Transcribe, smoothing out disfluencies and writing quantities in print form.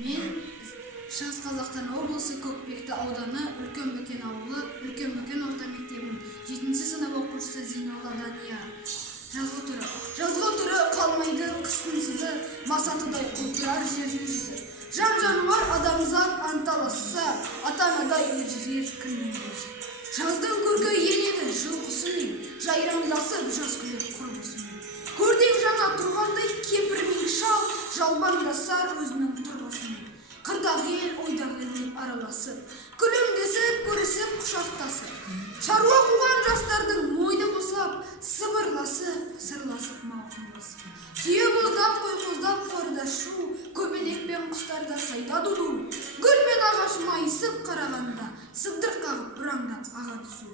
Мен Шығыс Қазақстан облысы Көкпекті ауданы Үлкенбөкен ауылы Үлкенбөкен орта мектебінің 7-ші сынып оқушысы Зейнолла Дания. Жазғы түрі қалмайды қыстың сызы, масатыдай құлпырар жердің жүзі. Жан-жануар адамзат анталасса, ата-анадай елжірер күннің көзі. Жаздың көркі енеді жылқысымен, жайраңдасып жаз күлер құрбысымен. Көрден жаңа тұрғандай кемпір мен шал, жалбандасар өзінің тұрғысымен. Қырдағы ел, ойдағы елмен араласып, күлімдесіп, көрісіп, құшақтасып. Шаруа қуған жастардың мойны босап, сыбырласып, сырласып, мауқылдасып. Түйе боздап, қой боздап, қорда шу, көбелек пен құстарда сайда дуду. Гүл мен ағаш майысып қарағанда, сыбдыр қағып бұраңдап аға түсу.